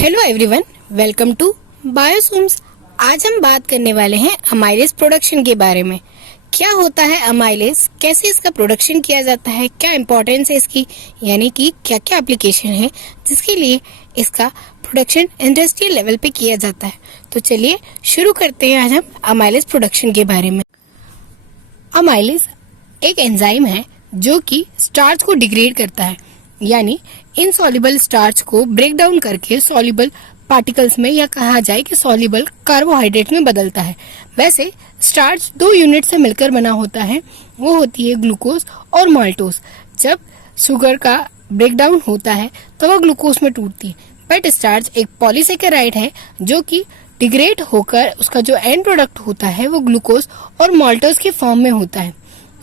Hello everyone, welcome to Biosoms. आज हम बात करने वाले हैं अमाइलेज प्रोडक्शन के बारे में। क्या होता है अमाइलेज, कैसे इसका प्रोडक्शन किया जाता है, क्या इंपॉर्टेंस है इसकी, यानी कि क्या क्या एप्लीकेशन है जिसके लिए इसका प्रोडक्शन इंडस्ट्रियल लेवल पे किया जाता है। तो चलिए शुरू करते हैं आज हम अमाइलेज प्रोडक्शन के बारे में। अमाइलेज एक एंजाइम है जो कि स्टार्च को डिग्रेड करता है, यानी इनसॉल्युबल स्टार्च को ब्रेक डाउन करके सॉल्युबल पार्टिकल्स में, या कहा जाए कि सॉल्युबल कार्बोहाइड्रेट में बदलता है। वैसे स्टार्च दो यूनिट से मिलकर बना होता है, वो होती है ग्लूकोज और माल्टोज। जब शुगर का ब्रेक डाउन होता है तो वह ग्लूकोज में टूटती है, बट स्टार्च एक पॉलीसेकेराइड है जो कि डिग्रेड होकर उसका जो एंड प्रोडक्ट होता है वो ग्लूकोज और माल्टोज के फॉर्म में होता है।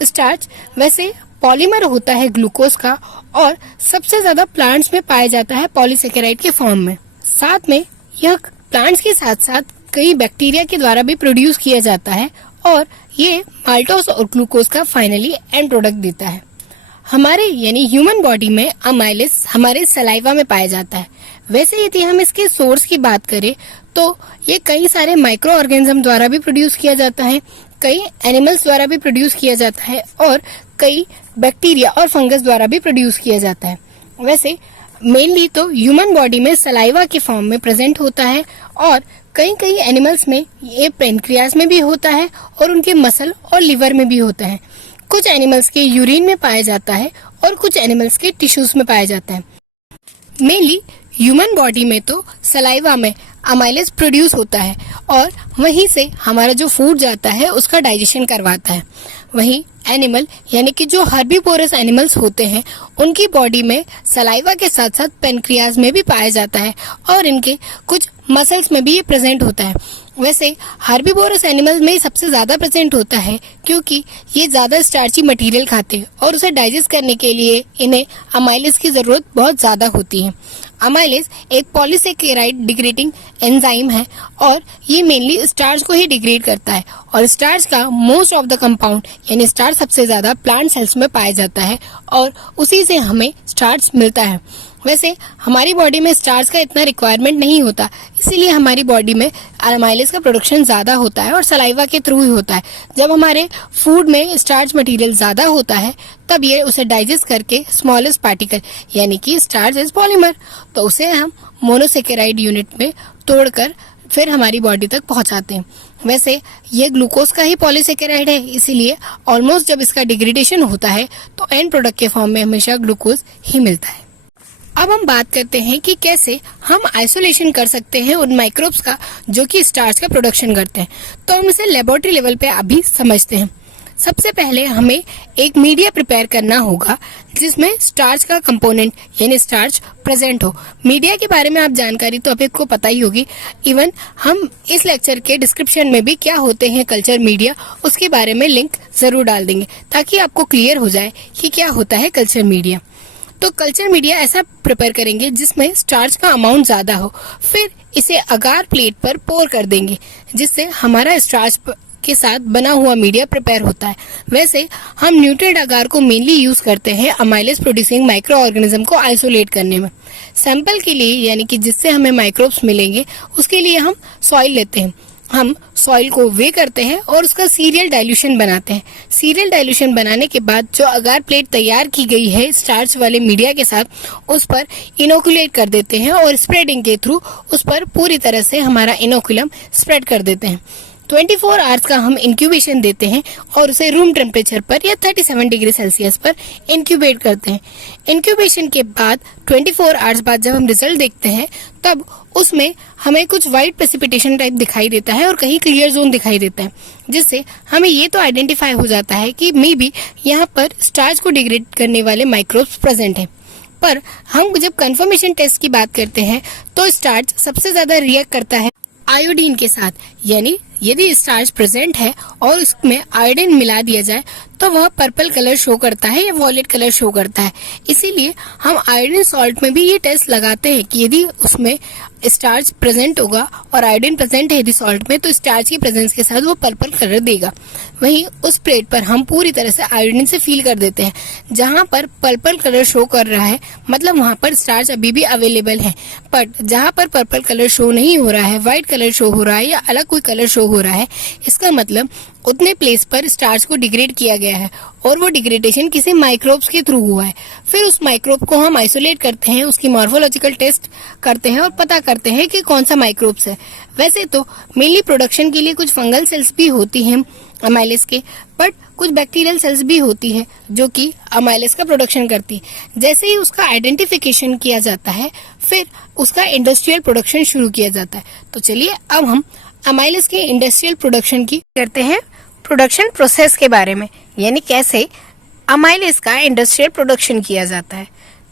स्टार्च वैसे पॉलीमर होता है ग्लूकोज का, और सबसे ज्यादा प्लांट्स में पाया जाता है पॉलीसेकेराइड के फॉर्म में। साथ में यह प्लांट्स के साथ साथ कई बैक्टीरिया के द्वारा भी प्रोड्यूस किया जाता है, और ये माल्टोज और ग्लूकोज का फाइनली एंड प्रोडक्ट देता है। हमारे यानी ह्यूमन बॉडी में अमाइलेज हमारे सलाइवा में पाया जाता है। वैसे यदि हम इसके सोर्स की बात करें तो ये कई सारे माइक्रो ऑर्गेनिज्म द्वारा भी प्रोड्यूस किया जाता है, कई एनिमल्स द्वारा भी प्रोड्यूस किया जाता है, और कई बैक्टीरिया और फंगस द्वारा भी प्रोड्यूस किया जाता है। वैसे मेनली तो ह्यूमन बॉडी में सलाइवा के फॉर्म में प्रेजेंट होता है, और कई कई एनिमल्स में ये पेनक्रियास में भी होता है और उनके मसल और लिवर में भी होता है। कुछ एनिमल्स के यूरिन में पाया जाता है और कुछ एनिमल्स के टिश्यूज में पाया जाता है। मेनली ह्यूमन बॉडी में तो सलाइवा में अमाइलेज प्रोड्यूस होता है, और वहीं से हमारा जो फूड जाता है उसका डाइजेशन करवाता है। वहीं एनिमल यानी कि जो हर्बीवोरस एनिमल्स होते हैं उनकी बॉडी में सलाइवा के साथ साथ पेनक्रियाज में भी पाया जाता है, और इनके कुछ मसल्स में भी ये प्रेजेंट होता है। वैसे हर्बीवोरस एनिमल में सबसे ज्यादा प्रेजेंट होता है क्योंकि ये ज्यादा स्टार्ची मटेरियल खाते हैं और उसे डाइजेस्ट करने के लिए इन्हें अमाइलेज की जरूरत बहुत ज्यादा होती है। अमाइलेज एक पॉलीसेकेराइड डिग्रेडिंग एंजाइम है, और ये मेनली स्टार्च को ही डिग्रेड करता है, और स्टार्च का मोस्ट ऑफ द कंपाउंड यानी स्टार्च सबसे ज्यादा प्लांट सेल्स में पाया जाता है, और उसी से हमें स्टार्च मिलता है। वैसे हमारी बॉडी में स्टार्च का इतना रिक्वायरमेंट नहीं होता, इसीलिए हमारी बॉडी में अमाइलेज का प्रोडक्शन ज्यादा होता है और सलाइवा के थ्रू ही होता है। जब हमारे फूड में स्टार्च मटेरियल ज्यादा होता है तब ये उसे डाइजेस्ट करके स्मॉलेस्ट पार्टिकल यानी कि स्टार्च इज पॉलीमर, तो उसे हम मोनोसेकेराइड यूनिट में तोड़कर फिर हमारी बॉडी तक पहुंचाते हैं। वैसे ये ग्लूकोज का ही पॉलीसेकेराइड है, इसीलिए ऑलमोस्ट जब इसका डिग्रेडेशन होता है तो एंड प्रोडक्ट के फॉर्म में हमेशा ग्लूकोज ही मिलता है। अब हम बात करते हैं कि कैसे हम आइसोलेशन कर सकते हैं उन माइक्रोब्स का जो कि स्टार्च का प्रोडक्शन करते हैं। तो हम इसे लेबोरेटरी लेवल पे अभी समझते हैं। सबसे पहले हमें एक मीडिया प्रिपेयर करना होगा जिसमें स्टार्च का कंपोनेंट यानी स्टार्च प्रेजेंट हो। मीडिया के बारे में आप जानकारी तो आपको पता ही होगी, इवन हम इस लेक्चर के डिस्क्रिप्शन में भी क्या होते हैं कल्चर मीडिया उसके बारे में लिंक जरूर डाल देंगे ताकि आपको क्लियर हो जाए कि क्या होता है कल्चर मीडिया। तो कल्चर मीडिया ऐसा प्रिपेयर करेंगे जिसमें स्टार्च का अमाउंट ज्यादा हो, फिर इसे अगार प्लेट पर पोर कर देंगे जिससे हमारा स्टार्च के साथ बना हुआ मीडिया प्रिपेयर होता है। वैसे हम न्यूट्रिएंट अगार को मेनली यूज करते हैं अमाइलेज प्रोड्यूसिंग माइक्रो ऑर्गेनिज्म को आइसोलेट करने में। सैंपल के लिए यानी कि जिससे हमें माइक्रोब्स मिलेंगे उसके लिए हम सॉइल लेते हैं। हम सॉइल को वे करते हैं और उसका सीरियल डाइल्यूशन बनाते हैं। सीरियल डाइल्यूशन बनाने के बाद जो अगार प्लेट तैयार की गई है स्टार्च वाले मीडिया के साथ उस पर इनोकुलेट कर देते हैं, और स्प्रेडिंग के थ्रू उस पर पूरी तरह से हमारा इनोकुलम स्प्रेड कर देते हैं। 24 आवर्स का हम इंक्यूबेशन देते हैं और उसे रूम टेम्परेचर पर या 37 डिग्री सेल्सियस पर इंक्यूबेट करते हैं। इंक्यूबेशन के बाद 24 आवर्स बाद जब हम रिजल्ट देखते हैं तब उसमें हमें कुछ व्हाइट प्रेसिपिटेशन टाइप दिखाई देता है और कहीं क्लियर जोन दिखाई देता है, जिससे हमें ये तो आइडेंटिफाई हो जाता है कि मे बी यहाँ पर स्टार्च को डिग्रेड करने वाले माइक्रोब्स प्रेजेंट हैं। पर हम जब कंफर्मेशन टेस्ट की बात करते हैं तो स्टार्च सबसे ज्यादा रिएक्ट करता है आयोडीन के साथ, यानी यदि स्टार्च प्रेजेंट है और उसमें आयोडीन मिला दिया जाए तो वह पर्पल कलर शो करता है या वॉयलेट कलर शो करता है। इसीलिए हम आयोडीन सॉल्ट में भी ये टेस्ट लगाते हैं कि यदि उसमें स्टार्च प्रेजेंट होगा और आयोडीन प्रेजेंट है यदि सॉल्ट में, तो स्टार्च की प्रेजेंस के साथ वो पर्पल कलर देगा। वहीं उस प्लेट पर हम पूरी तरह से आयोडीन से फील कर देते हैं। जहां पर पर्पल कलर शो कर रहा है मतलब वहां पर स्टार्च अभी भी अवेलेबल है, बट जहां पर पर्पल कलर शो नहीं हो रहा है, व्हाइट कलर शो हो रहा है या अलग कोई कलर शो हो रहा है, इसका मतलब उतने प्लेस पर स्टार्च को डिग्रेड किया गया है और वो डिग्रेडेशन किसी माइक्रोब्स के थ्रू हुआ है। फिर उस माइक्रोब को हम आइसोलेट करते हैं, उसकी मॉर्फोलॉजिकल टेस्ट करते हैं और पता करते हैं कि कौन सा माइक्रोब्स है। वैसे तो मेनली प्रोडक्शन के लिए कुछ फंगल सेल्स भी होती हैं अमाइलेज के, बट कुछ बैक्टीरियल सेल्स भी होती है जो कि अमाइलेज का प्रोडक्शन करती है। जैसे ही उसका आइडेंटिफिकेशन किया जाता है फिर उसका इंडस्ट्रियल प्रोडक्शन शुरू किया जाता है। तो चलिए अब हम अमाइलेज के इंडस्ट्रियल प्रोडक्शन की करते हैं प्रोडक्शन प्रोसेस के बारे में, यानी कैसे अमाइलेज का इंडस्ट्रियल प्रोडक्शन किया जाता है।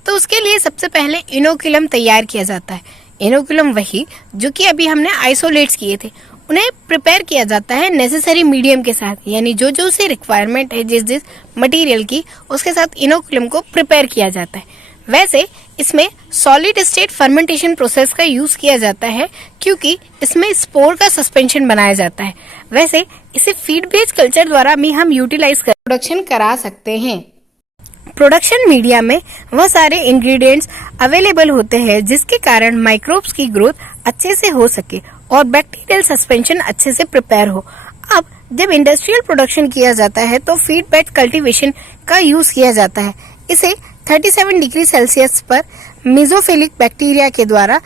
तो उसके लिए सबसे पहले इनोकुलम तैयार किया जाता है। इनोकुलम वही जो कि अभी हमने आइसोलेट्स किए थे, उन्हें प्रिपेयर किया जाता है नेसेसरी मीडियम के साथ, यानी जो जो उसे रिक्वायरमेंट है जिस जिस मटेरियल की, उसके साथ इनोकुलम को प्रिपेयर किया जाता है। वैसे इसमें सॉलिड स्टेट फर्मेंटेशन प्रोसेस का यूज किया जाता है क्योंकि इसमें स्पोर का सस्पेंशन बनाया जाता है। वैसे इसे फीड बेस्ड कल्चर द्वारा भी हम यूटिलाइज कर प्रोडक्शन करा सकते हैं। प्रोडक्शन मीडिया में वह सारे इंग्रेडिएंट्स अवेलेबल होते हैं जिसके कारण माइक्रोब्स की ग्रोथ अच्छे से हो सके और बैक्टीरियल सस्पेंशन अच्छे से प्रिपेयर हो। अब जब इंडस्ट्रियल प्रोडक्शन किया जाता है तो फीड बेड कल्टीवेशन का यूज किया जाता है। इसे 37 डिग्री सेल्सियस पर मेसोफिलिक बैक्टीरिया के द्वारा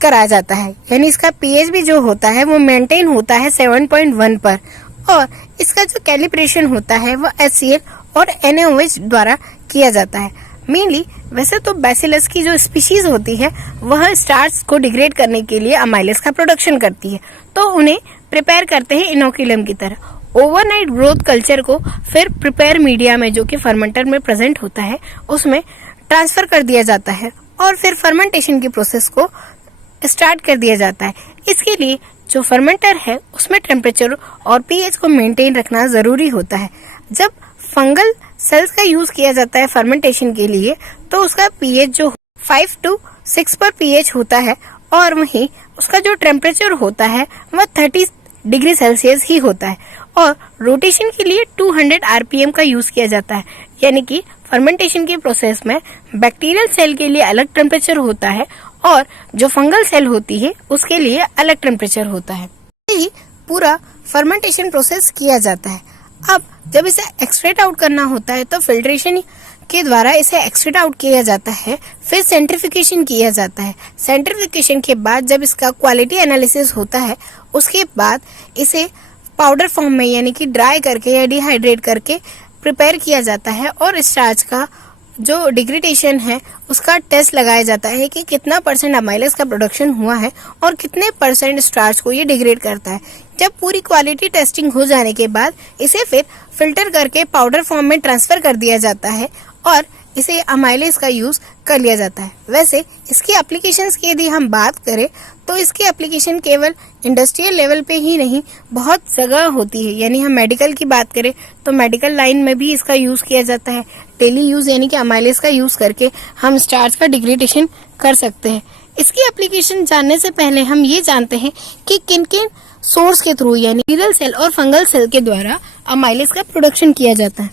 कराया जाता है, यानी इसका पीएच भी जो होता है वो मेंटेन होता है 7.1 पर, और इसका जो कैलिब्रेशन होता है वो HCl और NaOH द्वारा किया जाता है। मेनली वैसे तो बैसिलस की जो स्पीशीज होती है वह स्टार्च को डिग्रेड करने के लिए अमाइलेज का प्रोडक्शन करती है, तो उन्हें प्रिपेयर करते हैं इनोकुलम की तरह। ओवरनाइट ग्रोथ कल्चर को फिर प्रिपेयर मीडिया में जो कि फर्मेंटर में प्रेजेंट होता है उसमें ट्रांसफर कर दिया जाता है और फिर फर्मेंटेशन की प्रोसेस को स्टार्ट कर दिया जाता है। इसके लिए जो फर्मेंटर है उसमें टेम्परेचर और पीएच को मेंटेन रखना जरूरी होता है। जब फंगल सेल्स का यूज किया जाता है फर्मेंटेशन के लिए तो उसका पीएच जो 5 to 6 पर पीएच होता है और वहीं उसका जो टेम्परेचर होता है वह 30 डिग्री सेल्सियस ही होता है और रोटेशन के लिए 200 आरपीएम का यूज किया जाता है, यानी कि फर्मेंटेशन के प्रोसेस में बैक्टीरियल सेल के लिए अलग टेम्परेचर होता है और जो फंगल सेल होती है उसके लिए अलग टेम्परेचर होता है। यही पूरा फर्मेंटेशन प्रोसेस किया जाता है। अब जब इसे एक्सट्रैक्ट आउट करना होता है तो फिल्ट्रेशन के द्वारा इसे एक्सट्रैक्ट आउट किया जाता है, फिर सेंट्रिफिकेशन किया जाता है। सेंट्रिफिकेशन के बाद जब इसका क्वालिटी एनालिसिस होता है उसके बाद इसे पाउडर फॉर्म में यानी कि ड्राई करके या डिहाइड्रेट करके प्रिपेयर किया जाता है और स्टार्च का जो डिग्रेडेशन है उसका टेस्ट लगाया जाता है कि कितना % अमाइलेज का प्रोडक्शन हुआ है और कितने % स्टार्च को ये डिग्रेड करता है। जब पूरी क्वालिटी टेस्टिंग हो जाने के बाद इसे फिर फिल्टर करके पाउडर फॉर्म में ट्रांसफर कर दिया जाता है और इसे अमाइलेज का यूज कर लिया जाता है। वैसे इसकी एप्लीकेशंस की यदि हम बात करें तो इसकी एप्लीकेशन केवल इंडस्ट्रियल लेवल पे ही नहीं बहुत जगह होती है, यानी हम मेडिकल की बात करें तो मेडिकल लाइन में भी इसका यूज किया जाता है। डेली यूज यानी कि अमाइलेज का यूज करके हम स्टार्च का डिग्रेडेशन कर सकते हैं। इसकी एप्लीकेशन जानने से पहले हम ये जानते हैं कि किन किन सोर्स के थ्रू यानी बैक्टीरियल सेल और फंगल सेल के द्वारा अमाइलेज का प्रोडक्शन किया जाता है।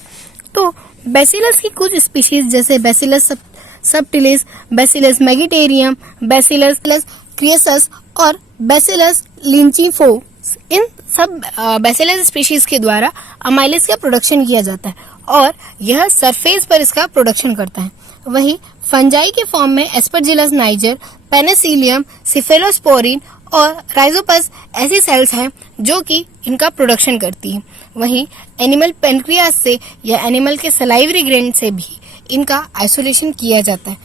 तो बैसिलस की कुछ स्पीशीज जैसे बैसिलस सबटिलिस, बैसिलस मैगिटेरियम, बैसिलस क्रिएसस और बैसिलस लिंचिफोर्स, इन सब बैसिलस स्पीशीज के द्वारा अमाइलेज का प्रोडक्शन किया जाता है और यह सरफेस पर इसका प्रोडक्शन करता है। वहीं फंजाई के फॉर्म में एस्परजिलस नाइजर, पेनिसिलियम, सिफेलोस्पोरिन और राइजोपस ऐसी सेल्स हैं जो कि इनका प्रोडक्शन करती हैं। वहीं एनिमल पेनक्रियास से या एनिमल के सलाइवरी ग्लैंड से भी इनका आइसोलेशन किया जाता है।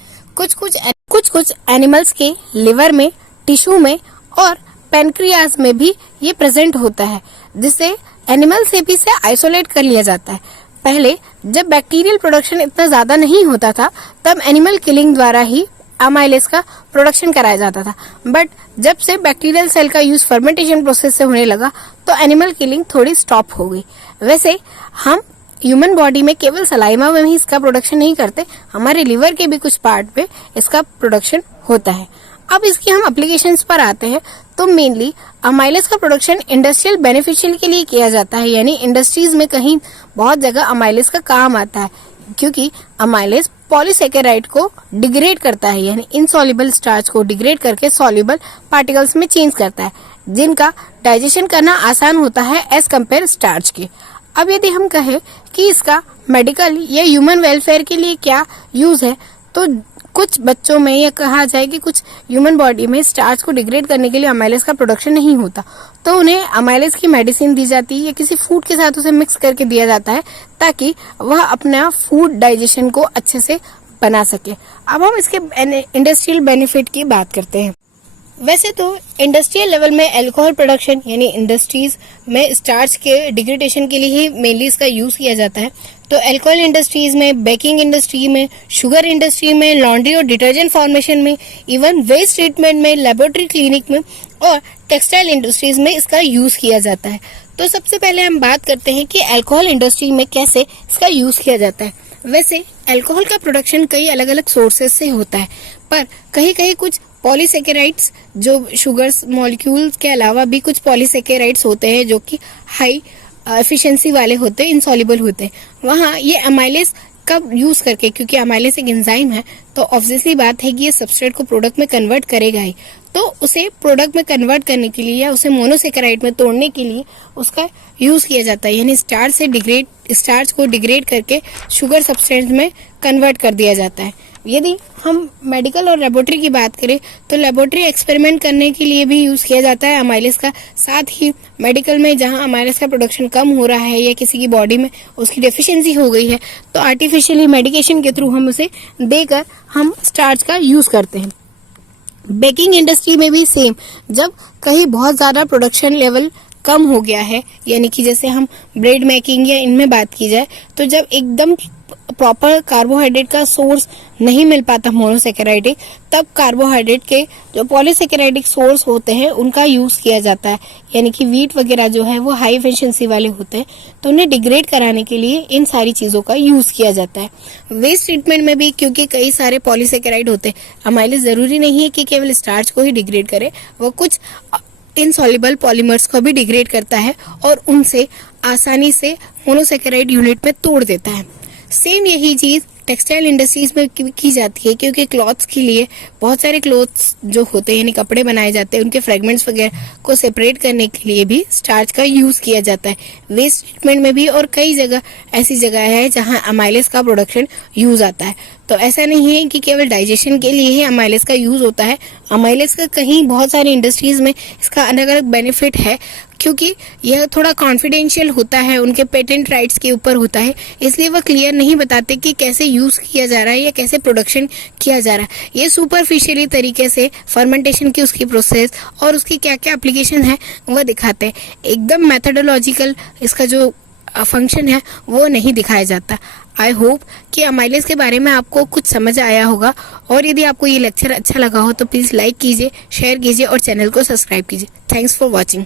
कुछ एनिमल्स के लिवर में, टिश्यू में और पेनक्रियास में भी ये प्रेजेंट होता है, जिससे एनिमल से भी इसे आइसोलेट कर लिया जाता है। पहले जब बैक्टीरियल प्रोडक्शन इतना ज्यादा नहीं होता था तब एनिमल किलिंग द्वारा ही अमाइलेज का प्रोडक्शन कराया जाता था, बट जब से बैक्टीरियल सेल का यूज फर्मेंटेशन प्रोसेस से होने लगा तो एनिमल किलिंग थोड़ी स्टॉप हो गई। वैसे हम ह्यूमन बॉडी में केवल सलाइवा में ही इसका प्रोडक्शन नहीं करते, हमारे लिवर के भी कुछ पार्ट पे इसका प्रोडक्शन होता है। अब इसकी हम एप्लीकेशंस पर आते हैं तो मेनली अमाइलेज का प्रोडक्शन इंडस्ट्रियल बेनिफिशियल के लिए किया जाता है, यानी इंडस्ट्रीज में कहीं बहुत जगह अमाइलेज का काम आता है, क्योंकि अमाइलेज पॉलीसेकेराइड को डिग्रेड करता है, यानी इनसॉल्युबल स्टार्च को डिग्रेड करके सॉल्युबल पार्टिकल्स में चेंज करता है, जिनका डाइजेशन करना आसान होता है एज कम्पेयर स्टार्च के। अब यदि हम कहें कि इसका मेडिकल या ह्यूमन वेलफेयर के लिए क्या यूज है, तो कुछ बच्चों में या कहा जाए कि कुछ ह्यूमन बॉडी में स्टार्च को डिग्रेड करने के लिए अमाइलेज का प्रोडक्शन नहीं होता, तो उन्हें अमाइलेज की मेडिसिन दी जाती है या किसी फूड के साथ उसे मिक्स करके दिया जाता है ताकि वह अपना फूड डाइजेशन को अच्छे से बना सके। अब हम इसके इंडस्ट्रियल बेनिफिट की बात करते हैं। वैसे तो इंडस्ट्रियल लेवल में अल्कोहल प्रोडक्शन यानी इंडस्ट्रीज में स्टार्च के डिग्रेडेशन के लिए ही मेनली इसका यूज किया जाता है। तो अल्कोहल इंडस्ट्रीज में, बेकिंग इंडस्ट्री में, शुगर इंडस्ट्री में, लॉन्ड्री और डिटर्जेंट फॉर्मेशन में, इवन वेस्ट ट्रीटमेंट में, लेबोरेटरी क्लिनिक में और टेक्सटाइल इंडस्ट्रीज में इसका यूज किया जाता है। तो सबसे पहले हम बात करते हैं कि अल्कोहल इंडस्ट्री में कैसे इसका यूज किया जाता है। वैसे अल्कोहल का प्रोडक्शन कई अलग अलग सोर्सेज से होता है, पर कहीं कहीं कुछ पॉलीसेकेराइड्स जो शुगर्स मॉलिक्यूल्स के अलावा भी कुछ पॉलीसेकेराइड्स होते हैं जो कि हाई एफिशिएंसी वाले होते हैं, इनसॉल्युबल होते हैं, वहाँ ये अमाइलेज का यूज करके, क्योंकि अमाइलेज एक एंजाइम है तो ऑब्वियसली बात है कि ये सबस्ट्रेट को प्रोडक्ट में कन्वर्ट करेगा ही, तो उसे प्रोडक्ट में कन्वर्ट करने के लिए या उसे मोनोसेकेराइड में तोड़ने के लिए उसका यूज किया जाता है, यानी स्टार्च को डिग्रेड करके शुगर सब्सटेंस में कन्वर्ट कर दिया जाता है। यदि हम मेडिकल और लेबोरेटरी की बात करें तो लेबोरेटरी एक्सपेरिमेंट करने के लिए भी यूज किया जाता है अमाइलेज का। साथ ही मेडिकल में जहां अमाइलेज का प्रोडक्शन कम हो रहा है या किसी की बॉडी में उसकी डेफिशिएंसी हो गई है तो आर्टिफिशियली मेडिकेशन के थ्रू हम उसे देकर हम स्टार्च का यूज करते हैं। बेकिंग इंडस्ट्री में भी सेम, जब कहीं बहुत ज्यादा प्रोडक्शन लेवल कम हो गया है, यानी कि जैसे हम ब्रेड मेकिंग या इनमें बात की जाए, तो जब एकदम प्रॉपर कार्बोहाइड्रेट का सोर्स नहीं मिल पाता मोनोसेकेराइडिक, तब कार्बोहाइड्रेट के जो पॉलीसेकेराइडिक सोर्स होते हैं उनका यूज किया जाता है, यानी कि वीट वगैरह जो है वो हाई एफिशिएंसी वाले होते हैं, तो उन्हें डिग्रेड कराने के लिए इन सारी चीजों का यूज किया जाता है। वेस्ट ट्रीटमेंट में भी क्योंकि कई सारे पॉलीसेकेराइड होते हैं, अमाइलेज जरूरी नहीं है कि केवल स्टार्च को ही डिग्रेड करे, वो कुछ इनसॉल्युबल पॉलीमर्स को भी डिग्रेड करता है और उनसे आसानी से मोनोसेकेराइड यूनिट में तोड़ देता है। सेम यही चीज टेक्सटाइल इंडस्ट्रीज में की जाती है, क्योंकि क्लॉथ्स के लिए बहुत सारे क्लॉथ्स जो होते हैं यानी कपड़े बनाए जाते हैं, उनके फ्रेगमेंट्स वगैरह को सेपरेट करने के लिए भी स्टार्च का यूज किया जाता है। वेस्ट ट्रीटमेंट में भी और कई जगह ऐसी जगह है जहां अमाइलेज का प्रोडक्शन यूज आता है। तो ऐसा नहीं है कि केवल डाइजेशन के लिए ही अमाइलेज का यूज होता है, अमाइलेज का कहीं बहुत सारी इंडस्ट्रीज में इसका अलग अलग बेनिफिट है, क्योंकि यह थोड़ा कॉन्फिडेंशियल होता है, उनके पेटेंट राइट्स के ऊपर होता है, इसलिए वह क्लियर नहीं बताते कि कैसे यूज किया जा रहा है या कैसे प्रोडक्शन किया जा रहा है। ये सुपरफिशियली तरीके से फर्मेंटेशन की उसकी प्रोसेस और उसकी क्या क्या एप्लीकेशन है वह दिखाते हैं, एकदम मैथडोलॉजिकल इसका जो फंक्शन है वो नहीं दिखाया जाता। आई होप कि अमाइलेज के बारे में आपको कुछ समझ आया होगा, और यदि आपको ये लेक्चर अच्छा लगा हो तो प्लीज़ लाइक कीजिए, शेयर कीजिए और चैनल को सब्सक्राइब कीजिए। Thanks for watching.